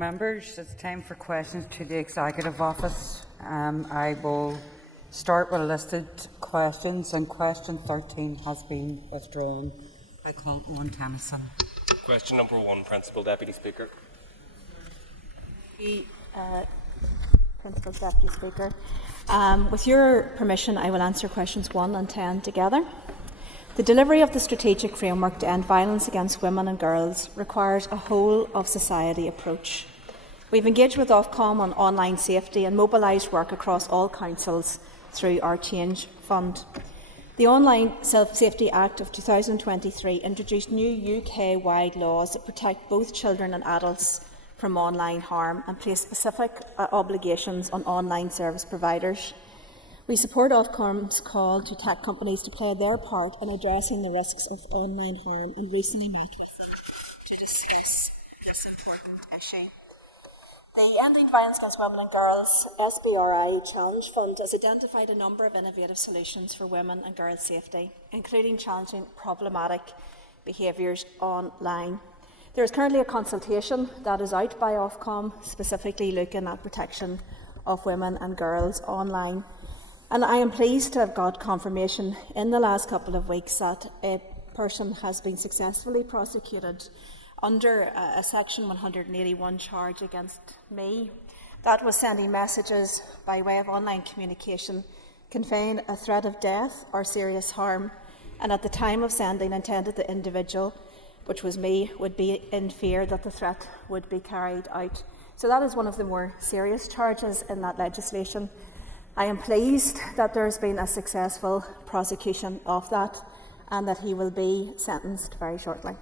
Members, it's time for questions to the Executive Office. I will start with listed questions, and question 13 has been withdrawn. I call Owen Tennyson. Question number 1, Principal Deputy Speaker. Principal Deputy Speaker. With your permission, I will answer questions 1 and 10 together. The delivery of the strategic framework to end violence against women and girls requires a whole-of-society approach. We've engaged with Ofcom on online safety and mobilised work across all councils through our Change Fund. The Online Safety Act of 2023 introduced new UK-wide laws that protect both children and adults from online harm and place specific obligations on online service providers. We support Ofcom's call to tech companies to play their part in addressing the risks of online harm and recently met with them to discuss this important issue. The Ending Violence Against Women and Girls SBRI Challenge Fund has identified a number of innovative solutions for women and girls' safety, including challenging problematic behaviours online. There is currently a consultation that is out by Ofcom, specifically looking at protection of women and girls online. And I am pleased to have got confirmation in the last couple of weeks that a person has been successfully prosecuted under a Section 181 charge against me. That was sending messages by way of online communication conveying a threat of death or serious harm, and at the time of sending intended the individual, which was me, would be in fear that the threat would be carried out. So that is one of the more serious charges in that legislation. I am pleased that there has been a successful prosecution of that and that he will be sentenced very shortly.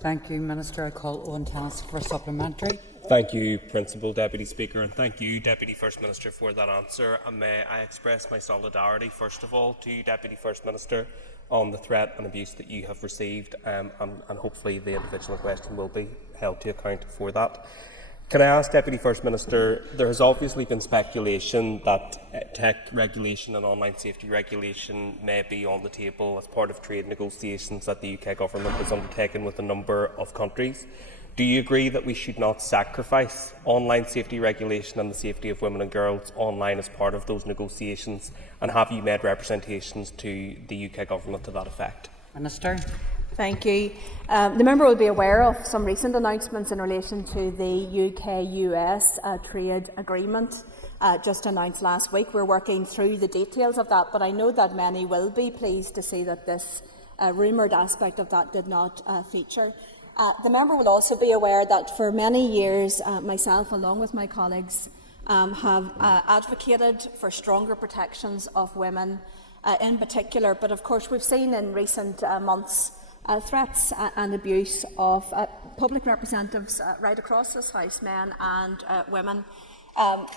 Thank you, Minister. I call Owen Tennyson for a supplementary. Thank you, Principal Deputy Speaker, and thank you, Deputy First Minister, for that answer. And may I express my solidarity, first of all, to you, Deputy First Minister, on the threat and abuse that you have received, and hopefully the individual in question will be held to account for that. Can I ask, Deputy First Minister, there has obviously been speculation that tech regulation and online safety regulation may be on the table as part of trade negotiations that the UK Government has undertaken with a number of countries. Do you agree that we should not sacrifice online safety regulation and the safety of women and girls online as part of those negotiations? And have you made representations to the UK Government to that effect? Minister. Thank you. The member will be aware of some recent announcements in relation to the UK-US trade agreement just announced last week. We're working through the details of that, but I know that many will be pleased to see that this rumoured aspect of that did not feature. The member will also be aware that for many years, myself, along with my colleagues, have advocated for stronger protections of women in particular, but of course we've seen in recent months threats and abuse of public representatives right across this House, men and women.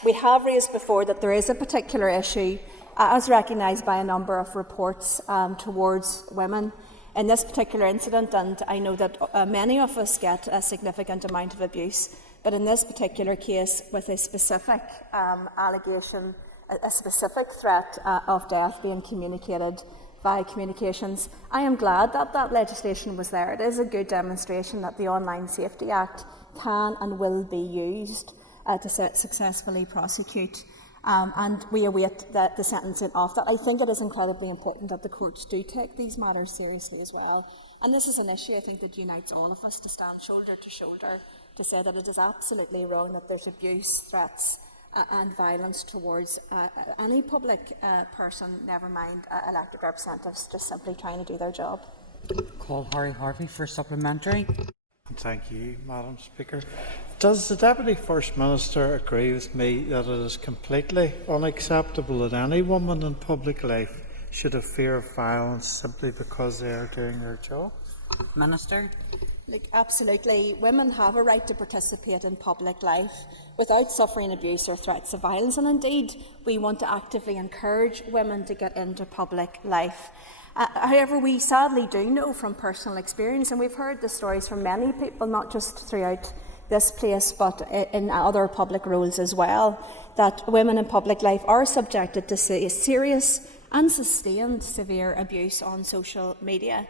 We have raised before that there is a particular issue, as recognised by a number of reports, towards women in this particular incident, and I know that many of us get a significant amount of abuse, but in this particular case, with a specific allegation, a specific threat of death being communicated via communications, I am glad that that legislation was there. It is a good demonstration that the Online Safety Act can and will be used to successfully prosecute, and we await the sentencing of that. I think it is incredibly important that the courts do take these matters seriously as well, and this is an issue I think that unites all of us to stand shoulder to shoulder to say that it is absolutely wrong that there's abuse, threats and violence towards any public person, never mind elected representatives, just simply trying to do their job. Call Harry Harvey for supplementary. Thank you, Madam Speaker. Does the Deputy First Minister agree with me that it is completely unacceptable that any woman in public life should have fear of violence simply because they are doing their job? Minister. Look, absolutely. Women have a right to participate in public life without suffering abuse or threats of violence, and indeed we want to actively encourage women to get into public life. However, we sadly do know from personal experience, and we've heard the stories from many people, not just throughout this place but in other public roles as well, that women in public life are subjected to serious and sustained severe abuse on social media.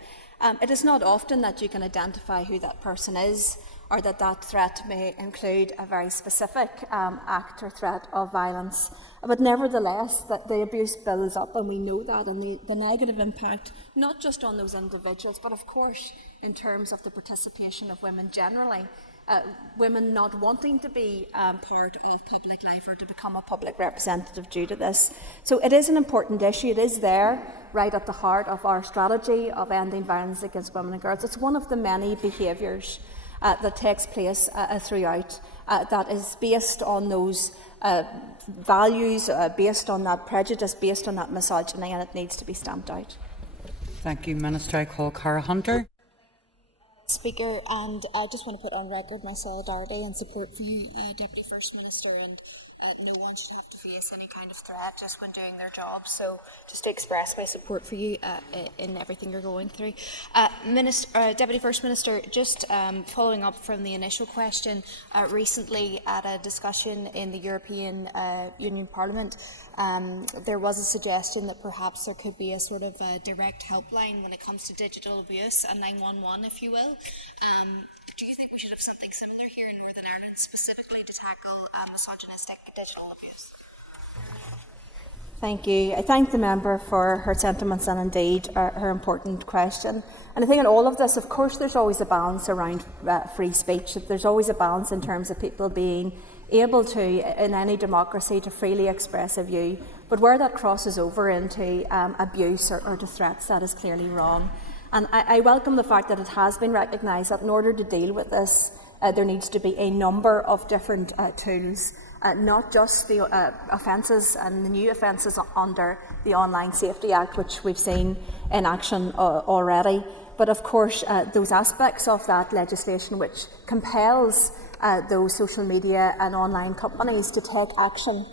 It is not often that you can identify who that person is, or that threat may include a very specific act or threat of violence. But nevertheless, that the abuse builds up, and we know that, and the negative impact, not just on those individuals, but of course in terms of the participation of women generally. Women not wanting to be part of public life or to become a public representative due to this. So it is an important issue. It is there, right at the heart of our strategy of ending violence against women and girls. It's one of the many behaviours that takes place throughout that is based on those values, based on that prejudice, based on that misogyny, and it needs to be stamped out. Thank you, Minister. I call Cara Hunter. Speaker, and I just want to put on record my solidarity and support for you, Deputy First Minister, and no one should have to face any kind of threat just when doing their job. So just to express my support for you in everything you're going through. Deputy First Minister, just following up from the initial question, recently at a discussion in the European Union Parliament, there was a suggestion that perhaps there could be a sort of a direct helpline when it comes to digital abuse, a 911 if you will. Do you think we should have something similar here in Northern Ireland specifically to tackle misogynistic digital abuse? Thank you. I thank the member for her sentiments and indeed her important question. And I think in all of this, of course, there's always a balance around free speech. There's always a balance in terms of people being able to, in any democracy, to freely express a view. But where that crosses over into abuse or to threats, that is clearly wrong. And I welcome the fact that it has been recognised that in order to deal with this, there needs to be a number of different tools, not just the offences and the new offences under the Online Safety Act, which we've seen in action already, but of course those aspects of that legislation which compels those social media and online companies to take action.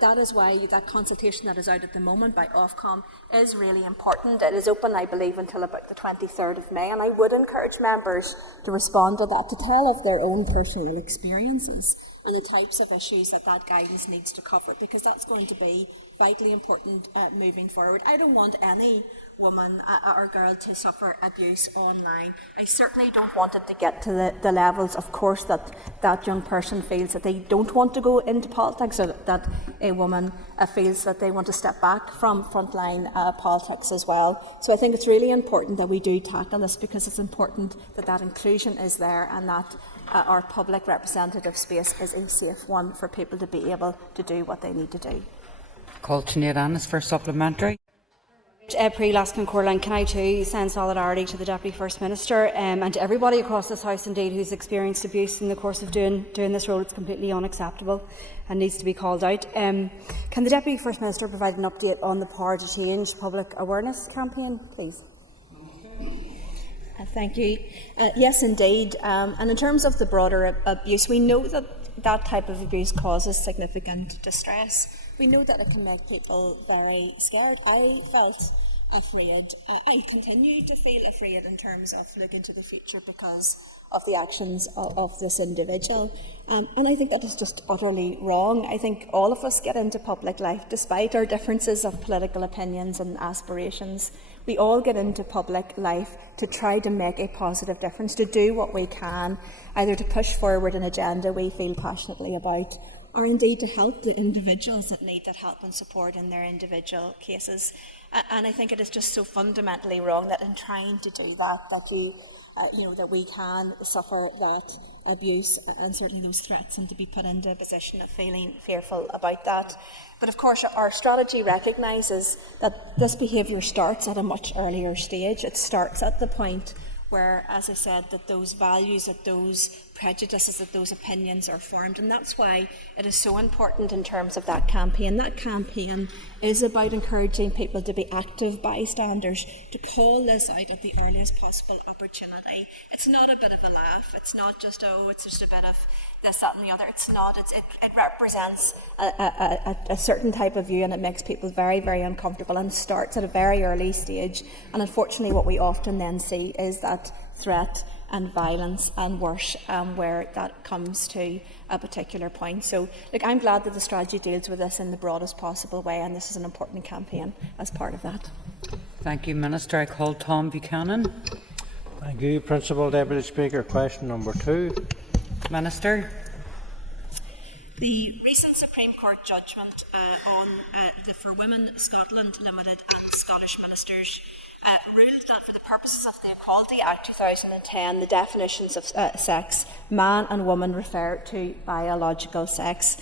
That is why that consultation that is out at the moment by Ofcom is really important. It is open, I believe, until about the 23rd of May, and I would encourage members to respond to that, to tell of their own personal experiences and the types of issues that guidance needs to cover, because that's going to be vitally important moving forward. I don't want any woman or girl to suffer abuse online. I certainly don't want it to get to the levels, of course, that young person feels that they don't want to go into politics, or that a woman feels that they want to step back from frontline politics as well. So I think it's really important that we do tackle this, because it's important that inclusion is there and that our public representative space is a safe one for people to be able to do what they need to do. Call Sinead Annis for supplementary. Pre-Laskin Corlan, can I too send solidarity to the Deputy First Minister and to everybody across this House indeed who's experienced abuse in the course of doing this role. It's completely unacceptable and needs to be called out. Can the Deputy First Minister provide an update on the Power to Change public awareness campaign, please? Thank you. Yes, indeed. And in terms of the broader abuse, we know that type of abuse causes significant distress. We know that it can make people very scared. I felt afraid. I continue to feel afraid in terms of looking to the future because of the actions of this individual. And I think that is just utterly wrong. I think all of us get into public life despite our differences of political opinions and aspirations. We all get into public life to try to make a positive difference, to do what we can, either to push forward an agenda we feel passionately about, or indeed to help the individuals that need that help and support in their individual cases. And I think it is just so fundamentally wrong that in trying to do that, that we can suffer that abuse and certainly those threats, and to be put into a position of feeling fearful about that. But of course our strategy recognises that this behaviour starts at a much earlier stage. It starts at the point where, as I said, that those values, that those prejudices, that those opinions are formed. And that's why it is so important in terms of that campaign. That campaign is about encouraging people to be active bystanders, to call this out at the earliest possible opportunity. It's not a bit of a laugh. It's not just, it's just a bit of this, that and the other. It's not. It represents a certain type of view, and it makes people very, very uncomfortable, and starts at a very early stage. And unfortunately what we often then see is that threat and violence and worse, where that comes to a particular point. So look, I'm glad that the strategy deals with this in the broadest possible way, and this is an important campaign as part of that. Thank you, Minister. I call Tom Buchanan. Thank you, Principal Deputy Speaker. Question number 2. Minister. The recent Supreme Court judgment for Women Scotland Limited and Scottish ministers ruled that for the purposes of the Equality Act 2010, the definitions of sex, man and woman, refer to biological sex.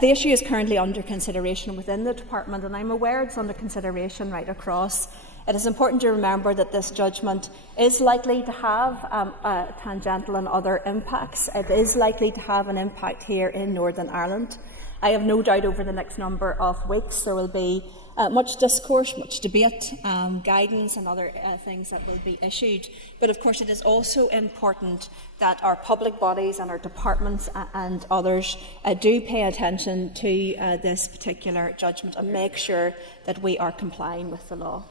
The issue is currently under consideration within the Department, and I'm aware it's under consideration right across. It is important to remember that this judgment is likely to have tangential and other impacts. It is likely to have an impact here in Northern Ireland. I have no doubt over the next number of weeks there will be much discourse, much debate, guidance and other things that will be issued. But of course it is also important that our public bodies and our departments and others do pay attention to this particular judgment and make sure that we are complying with the law.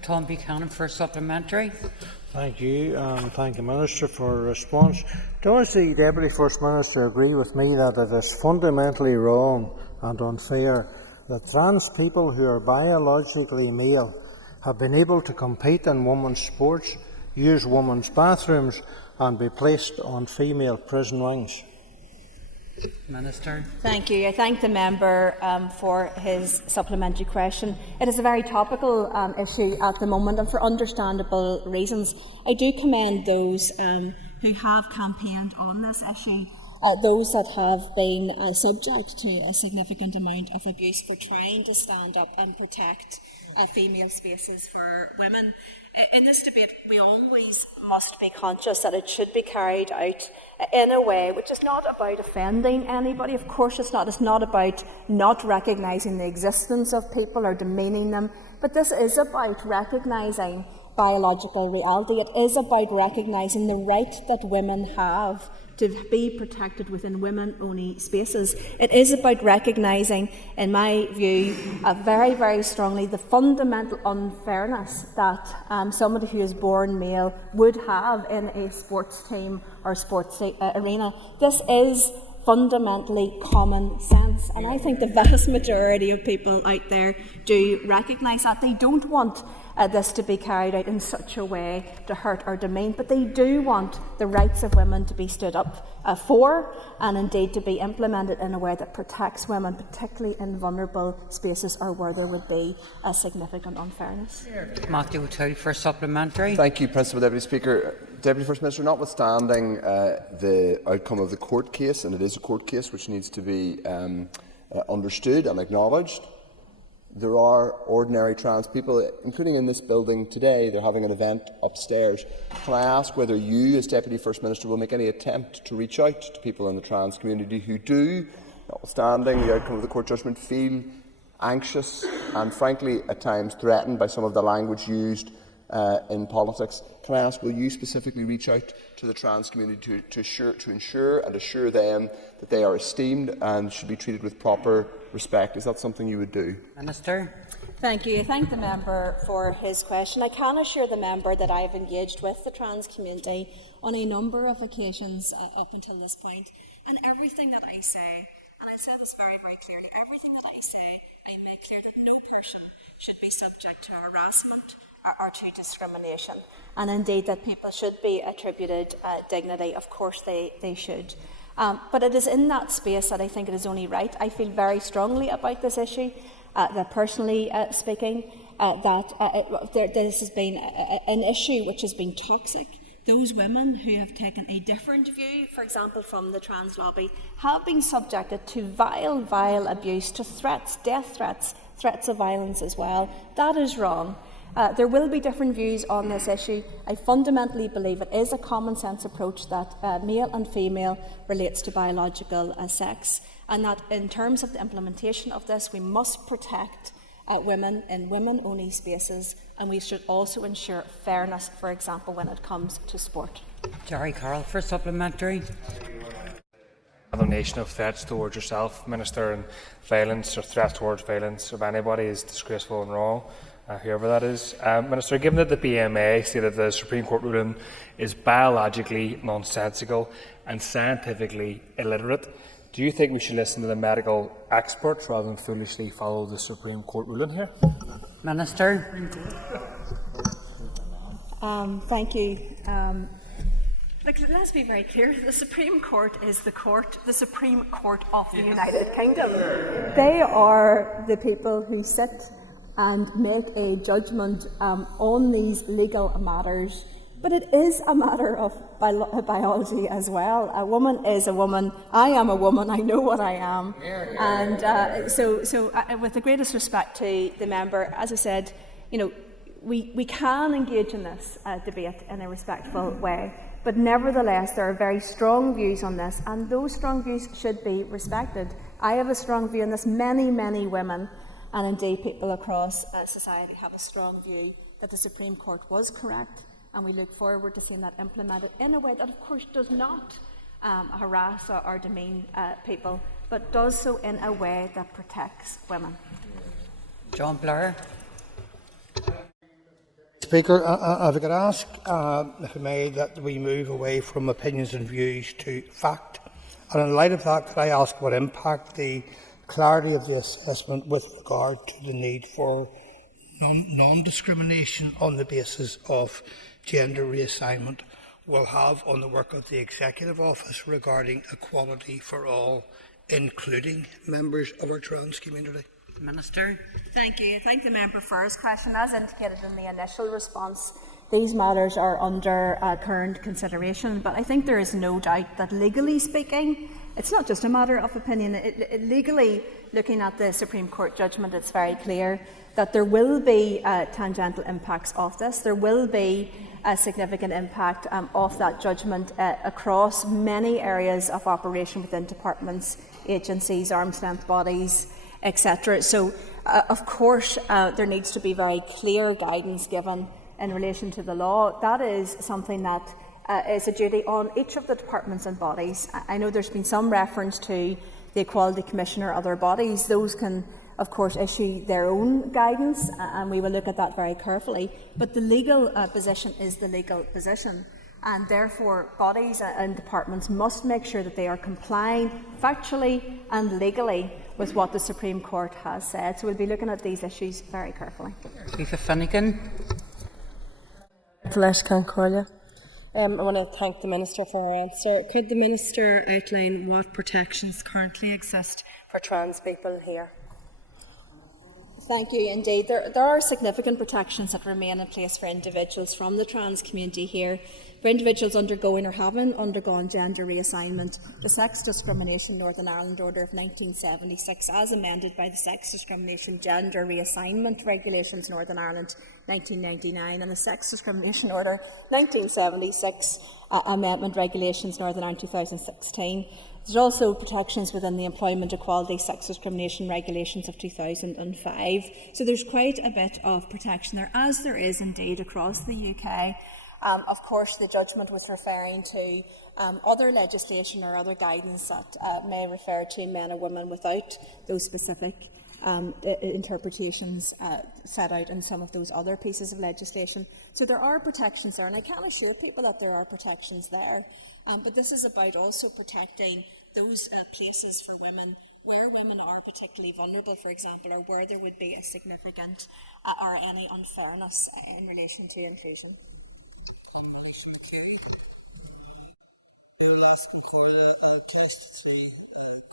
Tom Buchanan for a supplementary. Thank you, and thank the Minister for a response. Does the Deputy First Minister agree with me that it is fundamentally wrong and unfair that trans people who are biologically male have been able to compete in women's sports, use women's bathrooms and be placed on female prison wings? Minister. Thank you. I thank the member for his supplementary question. It is a very topical issue at the moment, and for understandable reasons. I do commend those who have campaigned on this issue, those that have been subject to a significant amount of abuse for trying to stand up and protect female spaces for women. In this debate, we always must be conscious that it should be carried out in a way which is not about offending anybody. Of course it's not. It's not about not recognising the existence of people or demeaning them, but this is about recognising biological reality. It is about recognising the right that women have to be protected within women-only spaces. It is about recognising, in my view, very, very strongly the fundamental unfairness that somebody who is born male would have in a sports team or sports arena. This is fundamentally common sense, and I think the vast majority of people out there do recognise that. They don't want this to be carried out in such a way to hurt or demean, but they do want the rights of women to be stood up for, and indeed to be implemented in a way that protects women, particularly in vulnerable spaces or where there would be a significant unfairness. Matthew O'Toole for a supplementary. Thank you, Principal Deputy Speaker. Deputy First Minister, notwithstanding the outcome of the court case, and it is a court case which needs to be understood and acknowledged, there are ordinary trans people, including in this building today. They're having an event upstairs. Can I ask whether you, as Deputy First Minister, will make any attempt to reach out to people in the trans community who do, notwithstanding the outcome of the court judgment, feel anxious and, frankly, at times threatened by some of the language used in politics? Can I ask, will you specifically reach out to the trans community to ensure and assure them that they are esteemed and should be treated with proper respect? Is that something you would do? Minister. Thank you. I thank the member for his question. I can assure the member that I have engaged with the trans community on a number of occasions up until this point, and everything that I say, and I said this very, very clearly, everything that I say, I make clear that no person should be subject to harassment or to discrimination, and indeed that people should be attributed dignity. Of course they should. But it is in that space that I think it is only right. I feel very strongly about this issue, that personally speaking, this has been an issue which has been toxic. Those women who have taken a different view, for example from the trans lobby, have been subjected to vile abuse, to threats, death threats, threats of violence as well. That is wrong. There will be different views on this issue. I fundamentally believe it is a common sense approach that male and female relates to biological sex, and that in terms of the implementation of this, we must protect women in women-only spaces, and we should also ensure fairness, for example, when it comes to sport. Jerry Carroll for a supplementary. Condemnation of threats towards yourself, Minister, and violence or threats towards violence of anybody is disgraceful and wrong, whoever that is. Minister, given that the BMA stated the Supreme Court ruling is biologically nonsensical and scientifically illiterate, do you think we should listen to the medical experts rather than foolishly follow the Supreme Court ruling here? Minister. Thank you. Look, let's be very clear. The Supreme Court is the Supreme Court of the United Kingdom. They are the people who sit and make a judgment on these legal matters. But it is a matter of biology as well. A woman is a woman. I am a woman. I know what I am. And so with the greatest respect to the member, as I said, we can engage in this debate in a respectful way. But nevertheless, there are very strong views on this, and those strong views should be respected. I have a strong view on this. Many, many women, and indeed people across society, have a strong view that the Supreme Court was correct, and we look forward to seeing that implemented in a way that, of course, does not harass or demean people, but does so in a way that protects women. John Blair. Speaker, if I could ask, if I may, that we move away from opinions and views to fact. And in light of that, could I ask what impact the clarity of the assessment with regard to the need for non-discrimination on the basis of gender reassignment will have on the work of the Executive Office regarding equality for all, including members of our trans community? Minister. Thank you. I thank the member for his question. As indicated in the initial response, these matters are under current consideration, but I think there is no doubt that legally speaking, it's not just a matter of opinion. Legally, looking at the Supreme Court judgment, it's very clear that there will be tangential impacts of this. There will be a significant impact of that judgment across many areas of operation within departments, agencies, arm's length bodies, etc. So, of course, there needs to be very clear guidance given in relation to the law. That is something that is a duty on each of the departments and bodies. I know there's been some reference to the Equality Commission or other bodies. Those can, of course, issue their own guidance, and we will look at that very carefully. But the legal position is the legal position. And therefore, bodies and departments must make sure that they are complying factually and legally with what the Supreme Court has said. So we'll be looking at these issues very carefully. Aoife Finnegan. I want to thank the Minister for her answer. Could the Minister outline what protections currently exist for trans people here? Thank you. Indeed, there are significant protections that remain in place for individuals from the trans community here. For individuals undergoing or having undergone gender reassignment, the Sex Discrimination Northern Ireland Order of 1976, as amended by the Sex Discrimination Gender Reassignment Regulations Northern Ireland 1999, and the Sex Discrimination Order 1976 Amendment Regulations Northern Ireland 2016. There's also protections within the Employment Equality Sex Discrimination Regulations of 2005. So there's quite a bit of protection there, as there is indeed across the UK. Of course, the judgment was referring to other legislation or other guidance that may refer to men or women without those specific interpretations set out in some of those other pieces of legislation. So there are protections there, and I can assure people that there are protections there. But this is about also protecting those places for women where women are particularly vulnerable, for example, or where there would be a significant or any unfairness in relation to inclusion.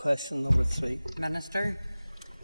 Question number 3. Minister.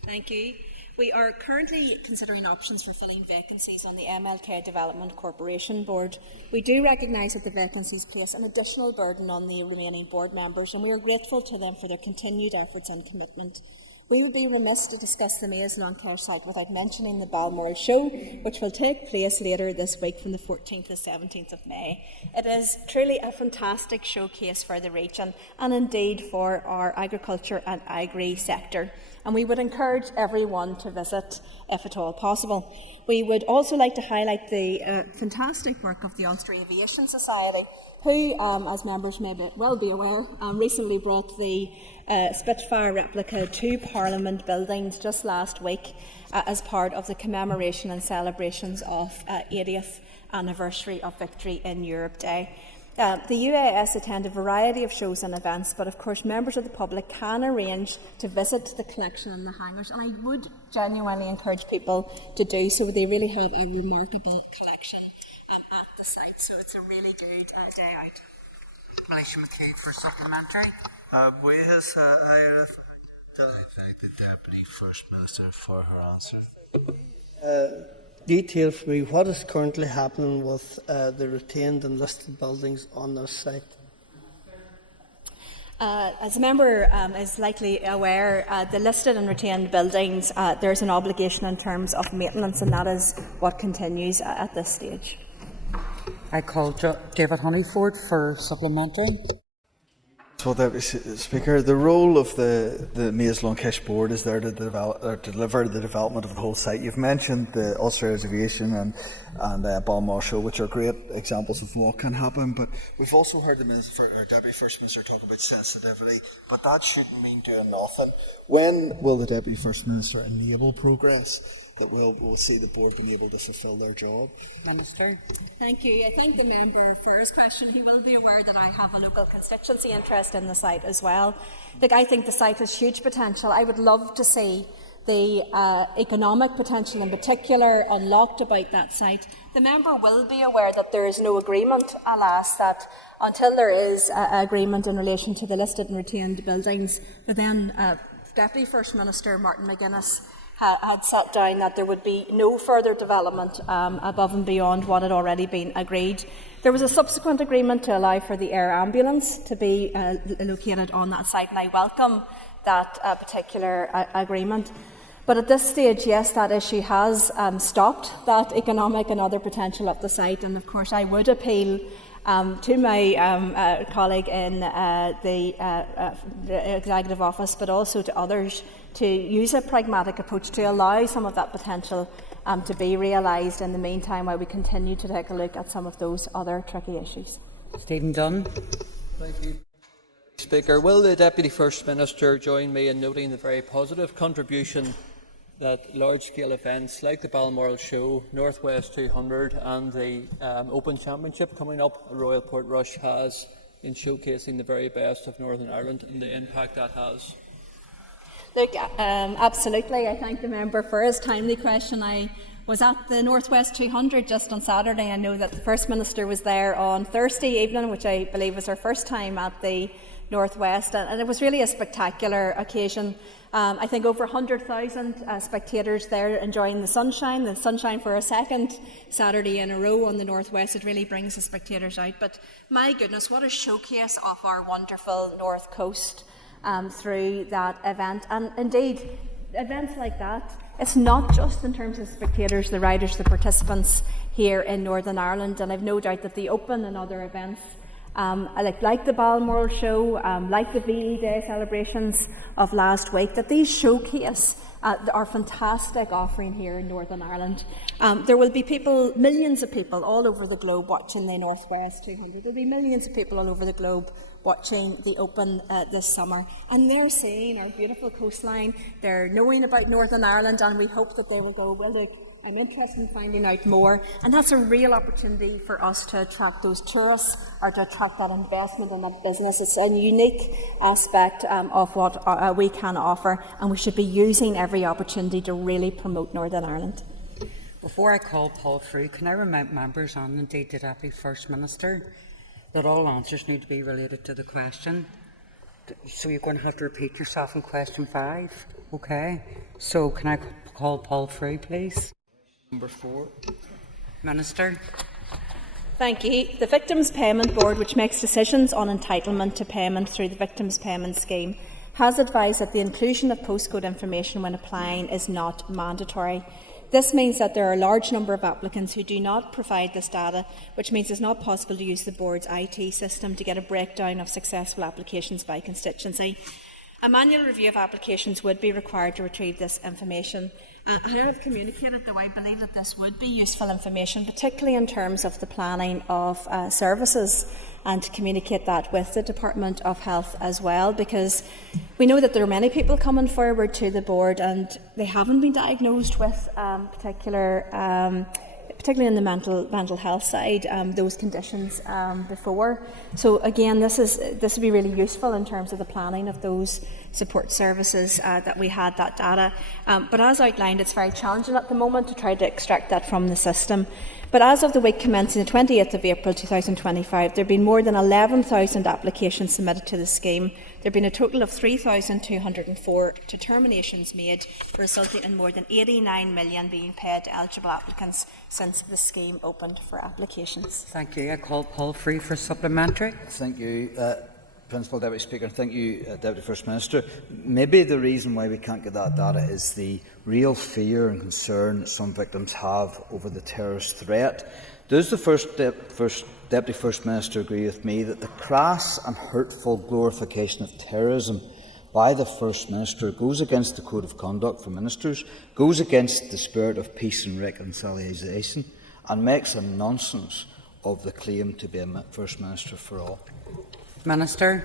Thank you. We are currently considering options for filling vacancies on the MLK Development Corporation Board. We do recognise that the vacancies place an additional burden on the remaining board members, and we are grateful to them for their continued efforts and commitment. We would be remiss to discuss the Maze Long-Care site without mentioning the Balmoral Show, which will take place later this week from the 14th to 17th of May. It is truly a fantastic showcase for the region and indeed for our agriculture and agri sector, and we would encourage everyone to visit if at all possible. We would also like to highlight the fantastic work of the Ulster Aviation Society, who, as members may well be aware, recently brought the Spitfire replica to Parliament buildings just last week as part of the commemoration and celebrations of 80th anniversary of Victory in Europe Day. The UAS attend a variety of shows and events, but of course members of the public can arrange to visit the collection and the hangars, and I would genuinely encourage people to do so. They really have a remarkable collection at the site. So it's a really good day out. Malaysia McCaig for supplementary. I thank the Deputy First Minister for her answer. Detail for me what is currently happening with the retained and listed buildings on this site. As a member is likely aware, the listed and retained buildings, there's an obligation in terms of maintenance, and that is what continues at this stage. I call David Honeyford for supplementary. So, Deputy Speaker, the role of the Maze Lunkesh Board is there to deliver the development of the whole site. You've mentioned the Ulster Reservation and Balmoral Show, which are great examples of what can happen, but we've also heard the Deputy First Minister talk about sensitivity, but that shouldn't mean doing nothing. When will the Deputy First Minister enable progress that will see the board being able to fulfil their job? Minister. Thank you. I thank the member for his question. He will be aware that I have a local constituency interest in the site as well. Look, I think the site has huge potential. I would love to see the economic potential in particular unlocked about that site. The member will be aware that there is no agreement, alas, that until there is agreement in relation to the listed and retained buildings, the then Deputy First Minister Martin McGuinness had set down that there would be no further development above and beyond what had already been agreed. There was a subsequent agreement to allow for the air ambulance to be located on that site, and I welcome that particular agreement. But at this stage, yes, that issue has stopped that economic and other potential of the site, and of course I would appeal to my colleague in the Executive Office, but also to others, to use a pragmatic approach to allow some of that potential to be realised in the meantime, while we continue to take a look at some of those other tricky issues. Stephen Dunn. Thank you, Speaker. Will the Deputy First Minister join me in noting the very positive contribution that large-scale events like the Balmoral Show, Northwest 200 and the Open Championship coming up at Royal Portrush has in showcasing the very best of Northern Ireland and the impact that has? Look, absolutely. I thank the member for his timely question. I was at the Northwest 200 just on Saturday. I know that the First Minister was there on Thursday evening, which I believe was her first time at the Northwest, and it was really a spectacular occasion. I think over 100,000 spectators there enjoying the sunshine for a second Saturday in a row on the Northwest. It really brings the spectators out. But my goodness, what a showcase of our wonderful North Coast through that event. And indeed, events like that, it's not just in terms of spectators, the riders, the participants here in Northern Ireland, and I've no doubt that the Open and other events like the Balmoral Show, like the VE Day celebrations of last week, that these showcase our fantastic offering here in Northern Ireland. There will be people, millions of people all over the globe watching the Northwest 200. There will be millions of people all over the globe watching the Open this summer, and they're seeing our beautiful coastline, they're knowing about Northern Ireland, and we hope that they will go, well, look, I'm interested in finding out more, and that's a real opportunity for us to attract those tourists or to attract that investment in that business. It's a unique aspect of what we can offer, and we should be using every opportunity to really promote Northern Ireland. Before I call Paul through, can I remind members and indeed the Deputy First Minister that all answers need to be related to the question. So you're going to have to repeat yourself in question 5. Okay. So can I call Paul through, please? Number 4. Minister. Thank you. The Victims Payment Board, which makes decisions on entitlement to payment through the Victims Payment Scheme, has advised that the inclusion of postcode information when applying is not mandatory. This means that there are a large number of applicants who do not provide this data, which means it's not possible to use the board's IT system to get a breakdown of successful applications by constituency. A manual review of applications would be required to retrieve this information. I have communicated, though, I believe that this would be useful information, particularly in terms of the planning of services, and to communicate that with the Department of Health as well, because we know that there are many people coming forward to the board and they haven't been diagnosed with particular particularly in the mental health side, those conditions before. So again, this would be really useful in terms of the planning of those support services that we had that data. But as outlined, it's very challenging at the moment to try to extract that from the system. But as of the week commencing the 28th of April 2025, there have been more than 11,000 applications submitted to the scheme. There have been a total of 3,204 determinations made, resulting in more than 89 million being paid to eligible applicants since the scheme opened for applications. Thank you. I call Paul Free for supplementary. Thank you, Principal Deputy Speaker, and thank you, Deputy First Minister. Maybe the reason why we can't get that data is the real fear and concern some victims have over the terrorist threat. Does the First Deputy First Minister agree with me that the crass and hurtful glorification of terrorism by the First Minister goes against the Code of Conduct for Ministers, goes against the spirit of peace and reconciliation, and makes a nonsense of the claim to be a First Minister for all? Minister.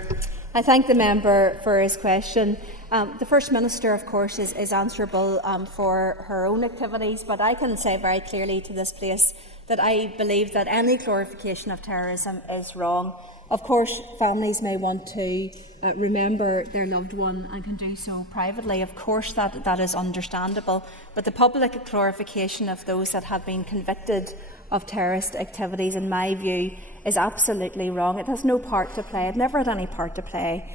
I thank the member for his question. The First Minister, of course, is answerable for her own activities, but I can say very clearly to this place that I believe that any glorification of terrorism is wrong. Of course, families may want to remember their loved one and can do so privately. Of course, that is understandable. But the public glorification of those that have been convicted of terrorist activities, in my view, is absolutely wrong. It has no part to play. It never had any part to play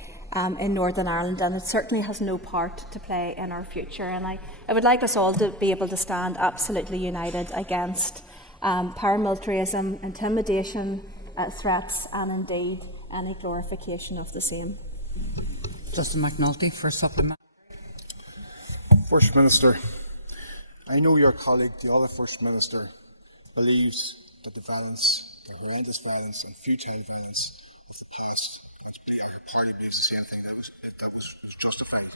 in Northern Ireland, and it certainly has no part to play in our future. And I would like us all to be able to stand absolutely united against paramilitarism, intimidation, threats, and indeed any glorification of the same. Justin McNulty for supplement. First Minister, I know your colleague, the other First Minister, believes that the violence, the horrendous violence and futile violence of the past, her party believes the same thing, that was justified.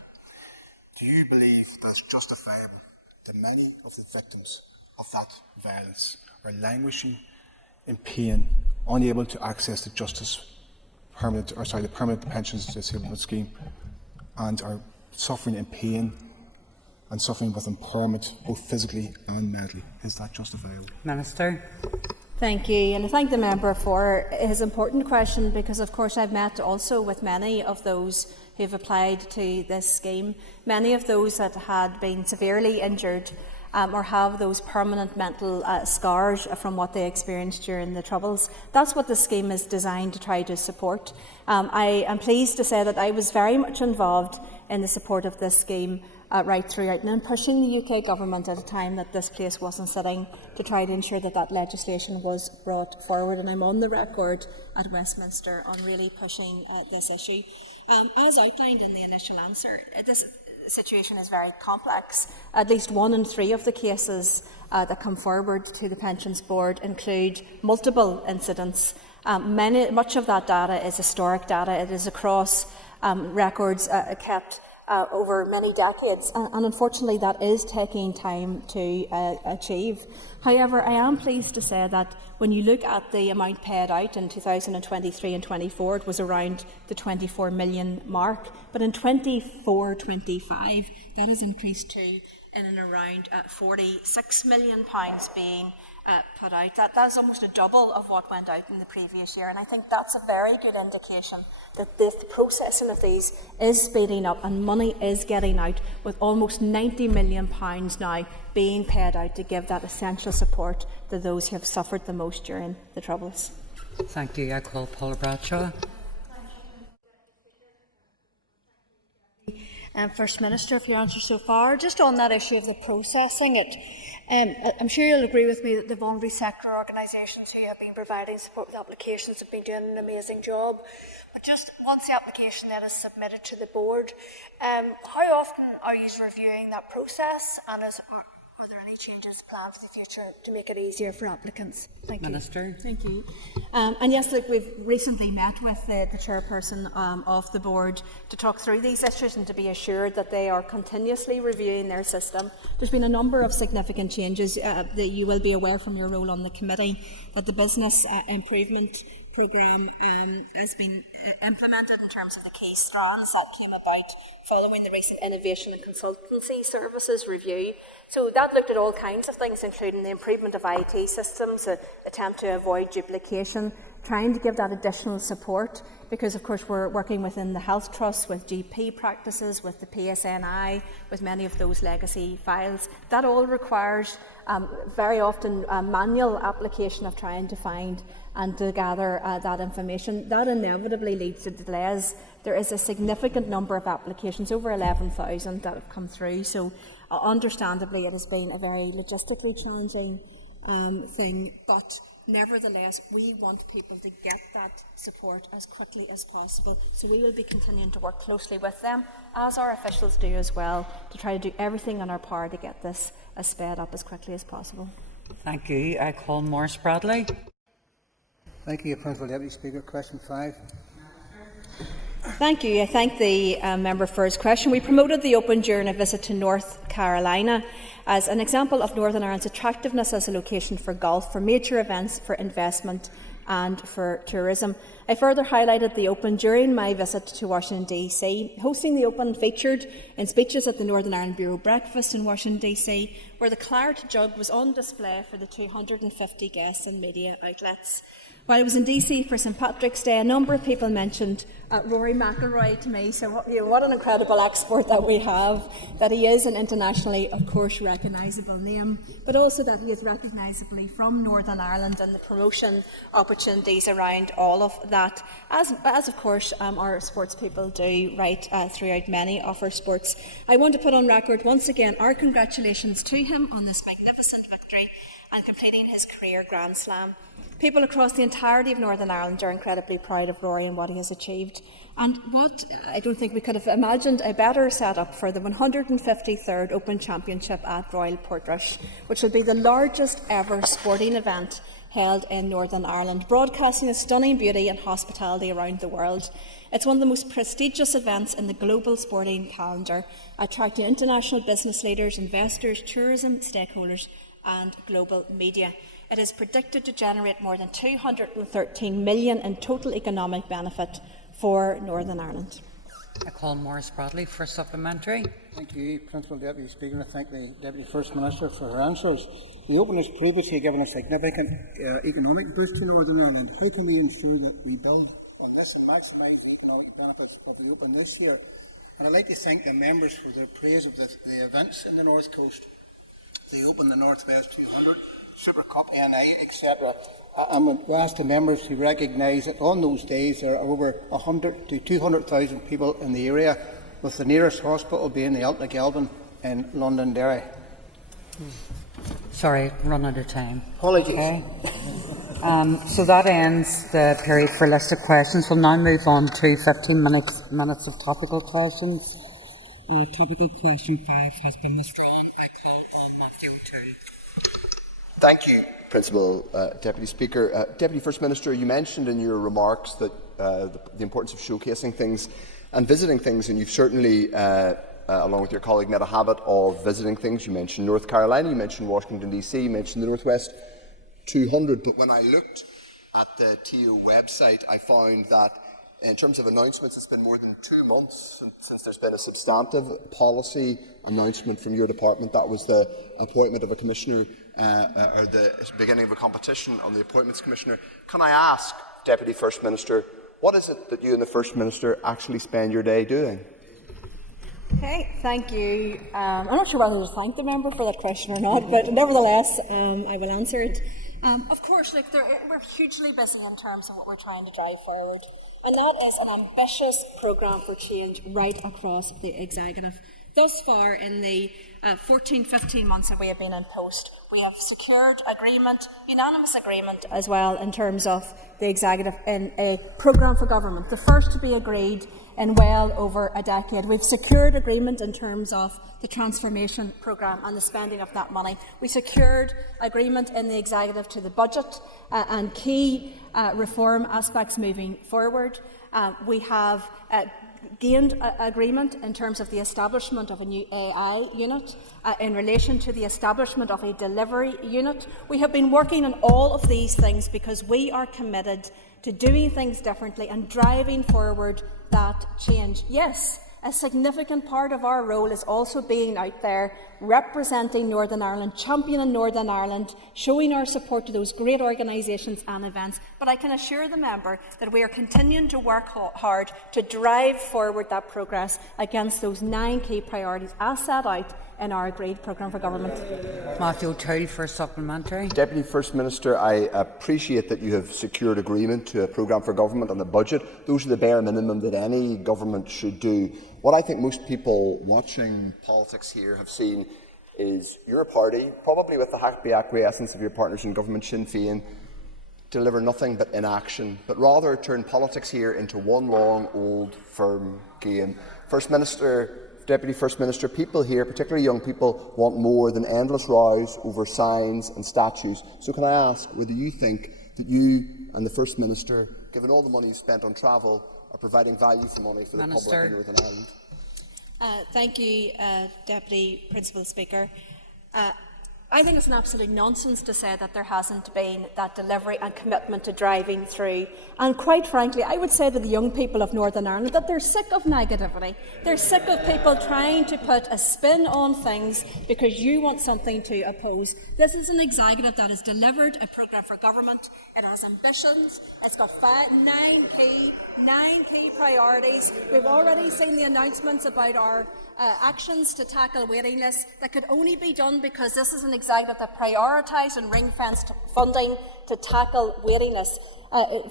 Do you believe that's justifiable that many of the victims of that violence are languishing in pain, unable to access the the permanent pensions disablement scheme, and are suffering in pain and suffering with impairment, both physically and mentally? Is that justifiable? Minister. Thank you, and I thank the member for his important question, because of course I've met also with many of those who have applied to this scheme, many of those that had been severely injured or have those permanent mental scars from what they experienced during the Troubles. That's what the scheme is designed to try to support. I am pleased to say that I was very much involved in the support of this scheme right throughout, and pushing the UK Government at a time that this place wasn't sitting to try to ensure that that legislation was brought forward. And I'm on the record at Westminster on really pushing this issue. As outlined in the initial answer, this situation is very complex. At least 1 in 3 of the cases that come forward to the Pensions Board include multiple incidents. Much of that data is historic data. It is across records kept over many decades, and unfortunately that is taking time to achieve. However, I am pleased to say that when you look at the amount paid out in 2023 and 24, it was around the 24 million mark, but in 24-25 that has increased to in and around £46 million being put out. That's almost a double of what went out in the previous year, and I think that's a very good indication that the processing of these is speeding up and money is getting out, with almost £90 million now being paid out to give that essential support to those who have suffered the most during the Troubles. Thank you. I call Paula Bradshaw. First Minister, for your answer so far. Just on that issue of the processing it, I'm sure you'll agree with me that the voluntary sector organisations who have been providing support with applications have been doing an amazing job. But just once the application then is submitted to the board, how often are you reviewing that process, and are there any changes planned for the future to make it easier for applicants? Thank you. Minister. Thank you. And yes, look, we've recently met with the chairperson of the board to talk through these issues and to be assured that they are continuously reviewing their system. There's been a number of significant changes that you will be aware from your role on the committee, that the business improvement programme has been implemented in terms of the key strands that came about following the recent Innovation and Consultancy Services review. So that looked at all kinds of things, including the improvement of IT systems, an attempt to avoid duplication, trying to give that additional support, because of course we're working within the health trusts, with GP practices, with the PSNI, with many of those legacy files. That all requires very often manual application of trying to find and to gather that information. That inevitably leads to delays. There is a significant number of applications, over 11,000 that have come through, so understandably it has been a very logistically challenging thing, but nevertheless, we want people to get that support as quickly as possible. So we will be continuing to work closely with them, as our officials do as well, to try to do everything in our power to get this as sped up as quickly as possible. Thank you. I call Maurice Bradley. Thank you, Principal Deputy Speaker. Question 5. Thank you. I thank the member for his question. We promoted the Open during a visit to North Carolina as an example of Northern Ireland's attractiveness as a location for golf, for major events, for investment and for tourism. I further highlighted the Open during my visit to Washington DC. Hosting the Open featured in speeches at the Northern Ireland Bureau Breakfast in Washington DC, where the claret jug was on display for the 250 guests and media outlets. While I was in DC for St Patrick's Day, a number of people mentioned Rory McIlroy to me. So what an incredible export that we have, that he is an internationally, of course, recognisable name, but also that he is recognisably from Northern Ireland, and the promotion opportunities around all of that, as of course our sports people do right throughout many of our sports. I want to put on record once again our congratulations to him on this magnificent victory and completing his career Grand Slam. People across the entirety of Northern Ireland are incredibly proud of Rory and what he has achieved. And what I don't think we could have imagined a better setup for the 153rd Open Championship at Royal Portrush, which will be the largest ever sporting event held in Northern Ireland, broadcasting a stunning beauty and hospitality around the world. It's one of the most prestigious events in the global sporting calendar, attracting international business leaders, investors, tourism stakeholders and global media. It is predicted to generate more than $213 million in total economic benefit for Northern Ireland. I call Maurice Bradley for supplementary. Thank you, Principal Deputy Speaker. I thank the Deputy First Minister for her answers. The Open has previously given a significant economic boost to Northern Ireland. How can we ensure that we build on this and maximise the economic benefits of the Open this year? And I'd like to thank the members for their praise of the events in the North Coast, the Open, the North West 200, Super Cup, NI, etc. I'm going to ask the members to recognise that on those days there are over 100 to 200,000 people in the area, with the nearest hospital being the Altnagelvin in Londonderry. Sorry, run out of time. Apologies. Okay. So that ends the period for listed questions. We'll now move on to 15 minutes of topical questions. Topical question 5 has been withdrawn. I call on Matthew O'Toole. Thank you, Principal Deputy Speaker. Deputy First Minister, you mentioned in your remarks that the importance of showcasing things and visiting things, and you've certainly, along with your colleague, made a habit of visiting things. You mentioned North Carolina, you mentioned Washington DC, you mentioned the Northwest 200, but when I looked at the TO website, I found that in terms of announcements, it's been more than 2 months since there's been a substantive policy announcement from your department. That was the appointment of a commissioner, or the beginning of a competition on the appointments commissioner. Can I ask, Deputy First Minister, what is it that you and the First Minister actually spend your day doing? Okay, thank you. I'm not sure whether to thank the member for that question or not, but nevertheless, I will answer it. Of course, we're hugely busy in terms of what we're trying to drive forward, and that is an ambitious programme for change right across the executive. Thus far, in the 14-15 months that we have been in post, we have secured agreement, unanimous agreement as well, in terms of the executive in a programme for government, the first to be agreed in well over a decade. We've secured agreement in terms of the transformation programme and the spending of that money. We secured agreement in the executive to the budget and key reform aspects moving forward. We have gained agreement in terms of the establishment of a new AI unit, in relation to the establishment of a delivery unit. We have been working on all of these things because we are committed to doing things differently and driving forward that change. Yes, a significant part of our role is also being out there representing Northern Ireland, championing Northern Ireland, showing our support to those great organisations and events. But I can assure the member that we are continuing to work hard to drive forward that progress against those 9 key priorities as set out in our agreed programme for government. Matthew O'Toole for supplementary. Deputy First Minister, I appreciate that you have secured agreement to a programme for government on the budget. Those are the bare minimum that any government should do. What I think most people watching politics here have seen is your party, probably with the happy acquiescence of your partners in government, Sinn Féin, deliver nothing but inaction, but rather turn politics here into one long, old, firm game. First Minister, Deputy First Minister, people here, particularly young people, want more than endless rows over signs and statues. So can I ask whether you think that you and the First Minister, given all the money you spent on travel, are providing value for money for the public in Northern Ireland? Thank you, Deputy Principal Speaker. I think it's an absolute nonsense to say that there hasn't been that delivery and commitment to driving through. And quite frankly, I would say to the young people of Northern Ireland that they're sick of negativity. They're sick of people trying to put a spin on things because you want something to oppose. This is an executive that has delivered a programme for government. It has ambitions. It's got 9 key priorities. We've already seen the announcements about our actions to tackle waiting lists that could only be done because this is an executive that prioritised and ring-fenced funding to tackle waiting lists.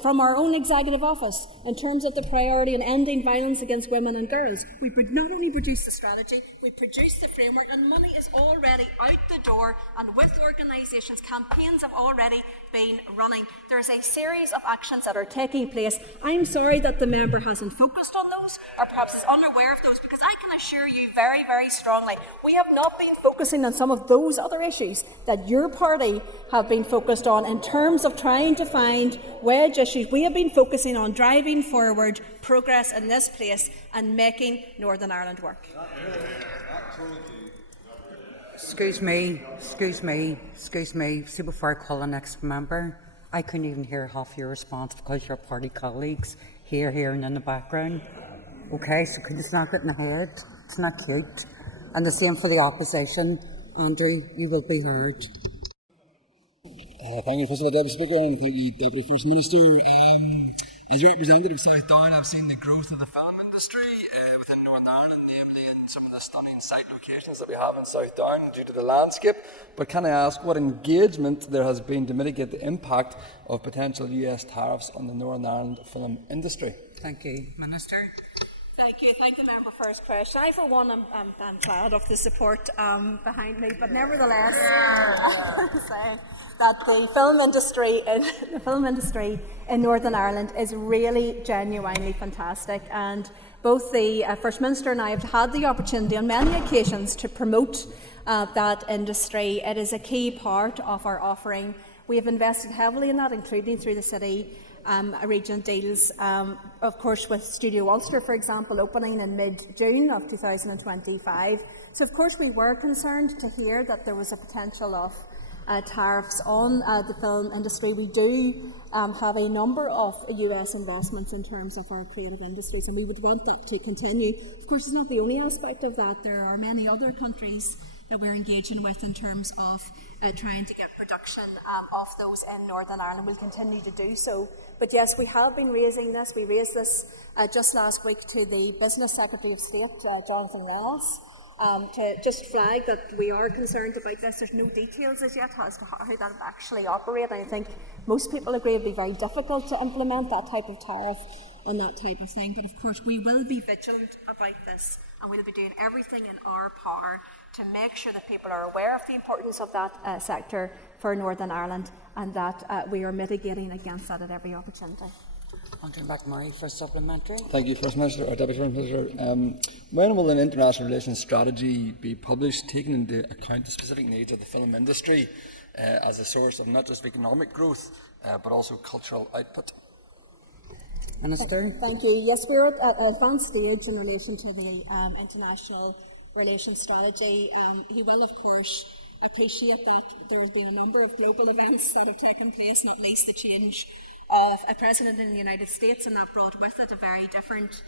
From our own executive office, in terms of the priority in ending violence against women and girls, we not only produced the strategy, we produced the framework, and money is already out the door, and with organisations, campaigns have already been running. There is a series of actions that are taking place. I'm sorry that the member hasn't focused on those, or perhaps is unaware of those, because I can assure you very, very strongly, we have not been focusing on some of those other issues that your party have been focused on in terms of trying to find wedge issues. We have been focusing on driving forward progress in this place and making Northern Ireland work. Excuse me. See, before I call the next member, I couldn't even hear half your response because your party colleagues hearing in the background. Okay, so could you just knock it in the head? It's not cute. And the same for the opposition. Andrew, you will be heard. Thank you, First of all, Deputy Speaker, and thank you, Deputy First Minister. As representative of South Down, I've seen the growth of the film industry within Northern Ireland, namely in some of the stunning site locations that we have in South Down due to the landscape. But can I ask what engagement there has been to mitigate the impact of potential US tariffs on the Northern Ireland film industry? Thank you. Minister? Thank you. Thank the member for his question. I, for one, am glad of the support behind me, but nevertheless, I want to say that the film industry in Northern Ireland is really genuinely fantastic, and both the First Minister and I have had the opportunity on many occasions to promote that industry. It is a key part of our offering. We have invested heavily in that, including through the city region deals, of course with Studio Ulster, for example, opening in mid-June of 2025. So of course we were concerned to hear that there was a potential of tariffs on the film industry. We do have a number of US investments in terms of our creative industries, and we would want that to continue. Of course, it's not the only aspect of that. There are many other countries that we're engaging with in terms of trying to get production of those in Northern Ireland. We'll continue to do so. But yes, we have been raising this. We raised this just last week to the Business Secretary of State, Jonathan Ross, to just flag that we are concerned about this. There's no details as yet as to how that would actually operate. And I think most people agree it would be very difficult to implement that type of tariff on that type of thing. But of course, we will be vigilant about this, and we'll be doing everything in our power to make sure that people are aware of the importance of that sector for Northern Ireland, and that we are mitigating against that at every opportunity. Andrew McMurray for supplementary. Thank you, First Minister, or Deputy First Minister. When will an international relations strategy be published, taking into account the specific needs of the film industry as a source of not just economic growth, but also cultural output? Minister. Thank you. Yes, we're at an advanced stage in relation to the international relations strategy. He will, of course, appreciate that there has been a number of global events that have taken place, not least the change of a president in the United States, and that brought with it a very different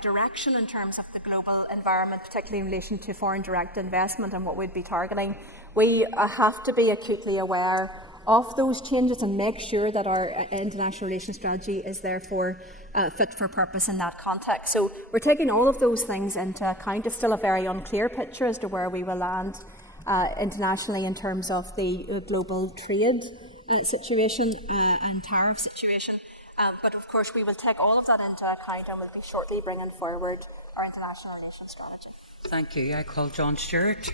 direction in terms of the global environment, particularly in relation to foreign direct investment and what we'd be targeting. We have to be acutely aware of those changes and make sure that our international relations strategy is therefore fit for purpose in that context. So we're taking all of those things into account. It's still a very unclear picture as to where we will land internationally in terms of the global trade situation and tariff situation. But of course we will take all of that into account and will be shortly bringing forward our international relations strategy. Thank you. I call John Stewart.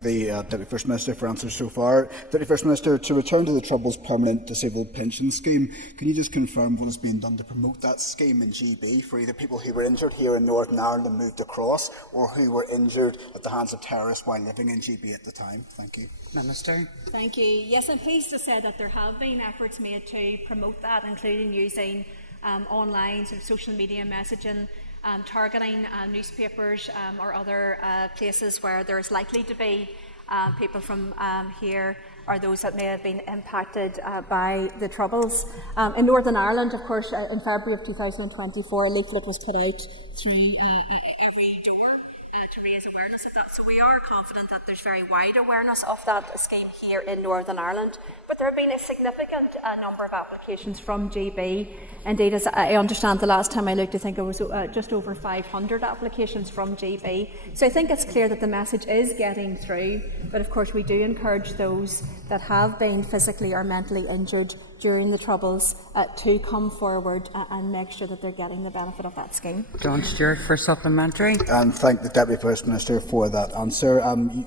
The Deputy First Minister for answers so far. Deputy First Minister, to return to the Troubles Permanent Disabled Pension Scheme, can you just confirm what is being done to promote that scheme in GB for either people who were injured here in Northern Ireland and moved across, or who were injured at the hands of terrorists while living in GB at the time? Thank you. Minister. Thank you. Yes, I'm pleased to say that there have been efforts made to promote that, including using online and social media messaging, targeting newspapers or other places where there is likely to be people from here or those that may have been impacted by the Troubles. In Northern Ireland, of course, in February of 2024, a leaflet was put out through every door to raise awareness of that. So we are confident that there's very wide awareness of that scheme here in Northern Ireland. But there have been a significant number of applications from GB. Indeed, as I understand, the last time I looked, I think it was just over 500 applications from GB. So I think it's clear that the message is getting through. But of course, we do encourage those that have been physically or mentally injured during the Troubles to come forward and make sure that they're getting the benefit of that scheme. John Stewart for supplementary. And thank the Deputy First Minister for that answer.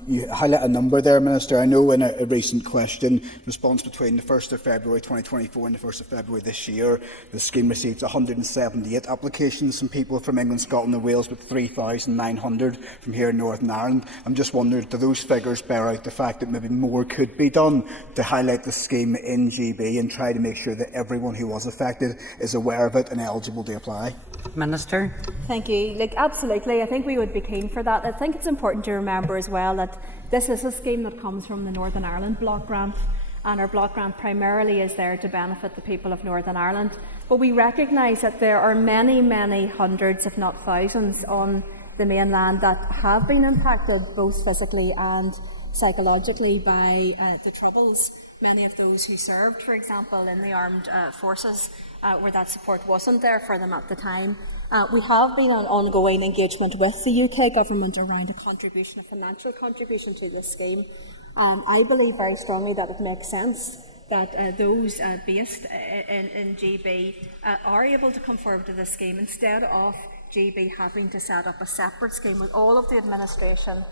You highlight a number there, Minister. I know in a recent question response between the 1st of February 2024 and the 1st of February this year, the scheme received 178 applications from people from England, Scotland and Wales, with 3,900 from here in Northern Ireland. I'm just wondering, do those figures bear out the fact that maybe more could be done to highlight the scheme in GB and try to make sure that everyone who was affected is aware of it and eligible to apply? Minister. Thank you. Absolutely. I think we would be keen for that. I think it's important to remember as well that this is a scheme that comes from the Northern Ireland block grant, and our block grant primarily is there to benefit the people of Northern Ireland. But we recognise that there are many, many hundreds, if not thousands, on the mainland that have been impacted both physically and psychologically by the Troubles. Many of those who served, for example, in the armed forces, where that support wasn't there for them at the time. We have been on ongoing engagement with the UK government around a contribution, a financial contribution to this scheme. I believe very strongly that it makes sense that those based in GB are able to come forward to this scheme instead of GB having to set up a separate scheme with all of the administration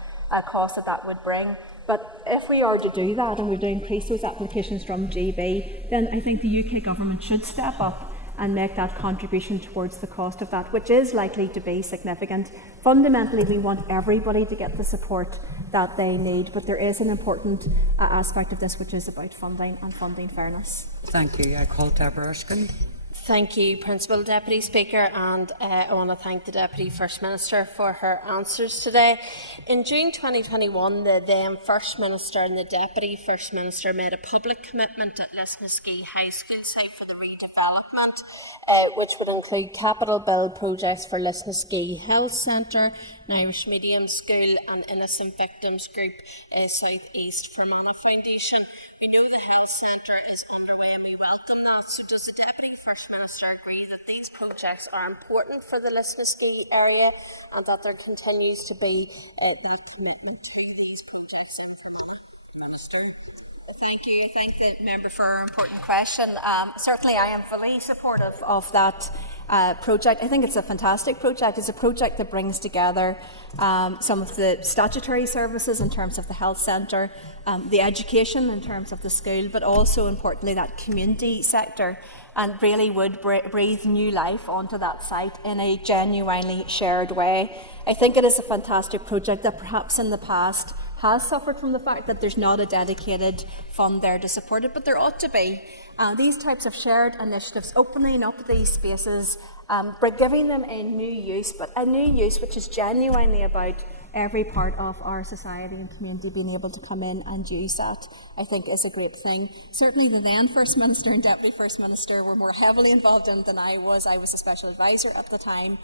costs that would bring. But if we are to do that and we're to increase those applications from GB, then I think the UK government should step up and make that contribution towards the cost of that, which is likely to be significant. Fundamentally, we want everybody to get the support that they need, but there is an important aspect of this, which is about funding and funding fairness. Thank you. I call Deborah Erskine. Thank you, Principal Deputy Speaker, and I want to thank the Deputy First Minister for her answers today. In June 2021, the then First Minister and the Deputy First Minister made a public commitment at Lisnaskea High School site for the redevelopment, which would include capital build projects for Lisnaskea Health Centre, an Irish Medium School and Innocent Victims Group South East Fermanagh Foundation. We know the health centre is underway and we welcome that. So does the Deputy First Minister agree that these projects are important for the Lisnaskea area and that there continues to be that commitment to these projects in Fermanagh? Minister. Thank you. I thank the member for an important question. Certainly I am fully supportive of that project. I think it's a fantastic project. It's a project that brings together some of the statutory services in terms of the health centre, the education in terms of the school, but also importantly that community sector, and really would breathe new life onto that site in a genuinely shared way. I think it is a fantastic project that perhaps in the past has suffered from the fact that there's not a dedicated fund there to support it, but there ought to be. These types of shared initiatives, opening up these spaces, giving them a new use, but a new use which is genuinely about every part of our society and community being able to come in and use that, I think, is a great thing. Certainly the then First Minister and Deputy First Minister were more heavily involved in it than I was. I was a special advisor at the time.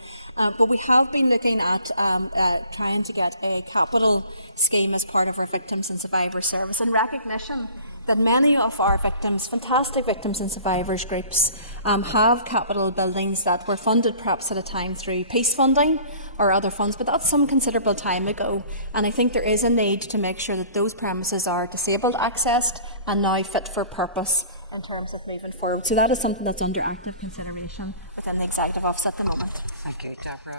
But we have been looking at trying to get a capital scheme as part of our Victims and Survivors Service in recognition that many of our victims, fantastic victims and survivors groups, have capital buildings that were funded perhaps at a time through peace funding or other funds, but that's some considerable time ago. And I think there is a need to make sure that those premises are disabled accessed and now fit for purpose in terms of moving forward. So that is something that's under active consideration within the Executive Office at the moment. Thank you, Deborah.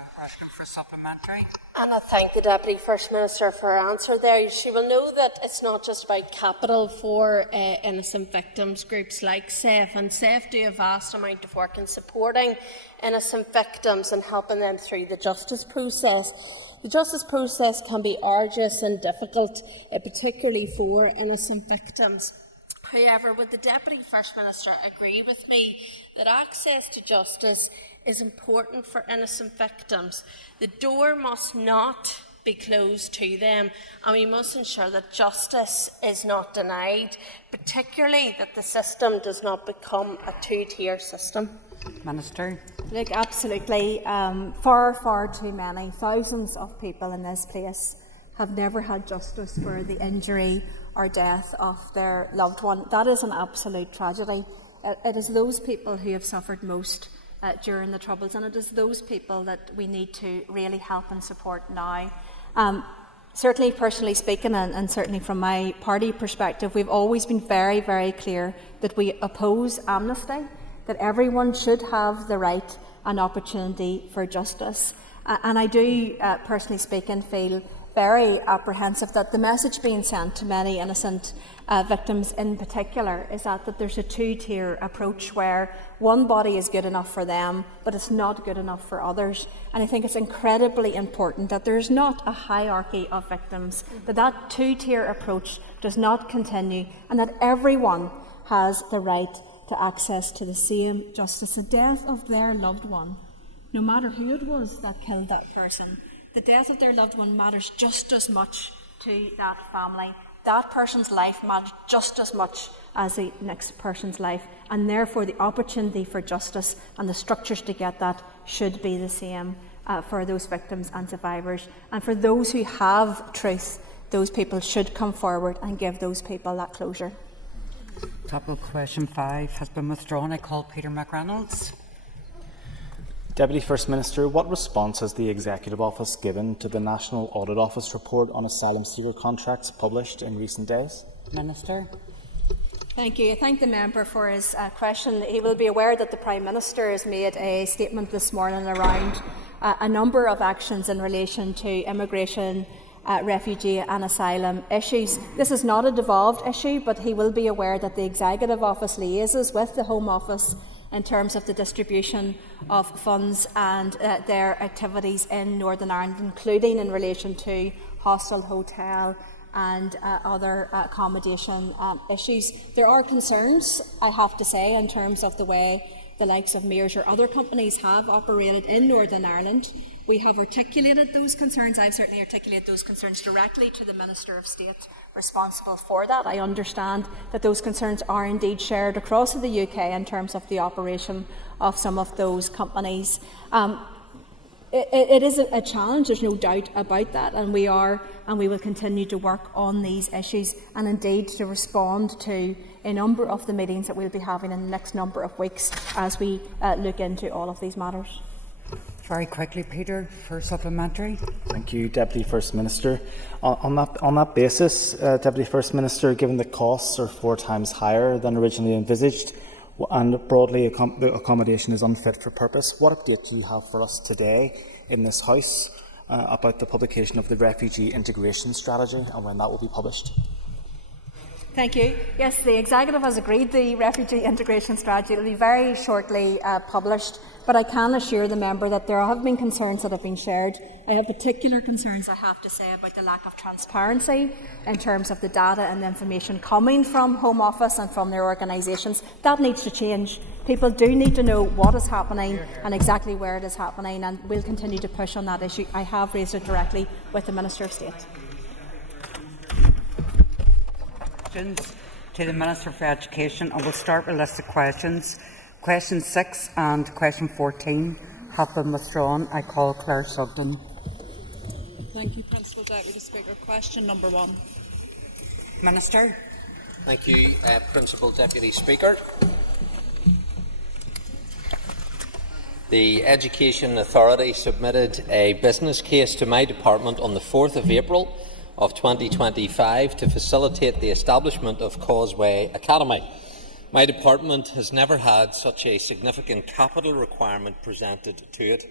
For supplementary. And I thank the Deputy First Minister for her answer there. She will know that it's not just about capital for innocent victims groups like SAFE, and SAFE do a vast amount of work in supporting innocent victims and helping them through the justice process. The justice process can be arduous and difficult, particularly for innocent victims. However, would the Deputy First Minister agree with me that access to justice is important for innocent victims? The door must not be closed to them, and we must ensure that justice is not denied, particularly that the system does not become a two-tier system. Minister. Look, absolutely. Far too many, thousands of people in this place have never had justice for the injury or death of their loved one. That is an absolute tragedy. It is those people who have suffered most during the Troubles, and it is those people that we need to really help and support now. Certainly, personally speaking, and certainly from my party perspective, we've always been very, very clear that we oppose amnesty, that everyone should have the right and opportunity for justice. And I do, personally speaking, feel very apprehensive that the message being sent to many innocent victims in particular is that there's a two-tier approach where one body is good enough for them, but it's not good enough for others. And I think it's incredibly important that there's not a hierarchy of victims, that two-tier approach does not continue, and that everyone has the right to access to the same justice. The death of their loved one, no matter who it was that killed that person, the death of their loved one matters just as much to that family. That person's life matters just as much as the next person's life, and therefore the opportunity for justice and the structures to get that should be the same for those victims and survivors. And for those who have truth, those people should come forward and give those people that closure. Topical question 5 has been withdrawn. I call Peter McReynolds. Deputy First Minister, what response has the Executive Office given to the National Audit Office report on asylum seeker contracts published in recent days? Minister. Thank you. I thank the member for his question. He will be aware that the Prime Minister has made a statement this morning around a number of actions in relation to immigration, refugee and asylum issues. This is not a devolved issue, but he will be aware that the Executive Office liaises with the Home Office in terms of the distribution of funds and their activities in Northern Ireland, including in relation to hostel, hotel and other accommodation issues. There are concerns, I have to say, in terms of the way the likes of Mears or other companies have operated in Northern Ireland. We have articulated those concerns. I've certainly articulated those concerns directly to the Minister of State responsible for that. I understand that those concerns are indeed shared across the UK in terms of the operation of some of those companies. It is a challenge, there's no doubt about that, and we will continue to work on these issues and indeed to respond to a number of the meetings that we'll be having in the next number of weeks as we look into all of these matters. Very quickly, Peter, for supplementary. Thank you, Deputy First Minister. On that basis, Deputy First Minister, given the costs are 4 times higher than originally envisaged, and broadly the accommodation is unfit for purpose, what update do you have for us today in this House about the publication of the Refugee Integration Strategy and when that will be published? Thank you. Yes, the Executive has agreed the Refugee Integration Strategy will be very shortly published, but I can assure the member that there have been concerns that have been shared. I have particular concerns, I have to say, about the lack of transparency in terms of the data and the information coming from Home Office and from their organisations. That needs to change. People do need to know what is happening and exactly where it is happening, and we'll continue to push on that issue. I have raised it directly with the Minister of State. Questions to the Minister for Education, and we'll start with a list of questions. Question 6 and question 14 have been withdrawn. I call Claire Sugden. Thank you, Principal Deputy Speaker. Question number 1. Minister. Thank you, Principal Deputy Speaker. The Education Authority submitted a business case to my department on the 4th of April of 2025 to facilitate the establishment of Causeway Academy. My department has never had such a significant capital requirement presented to it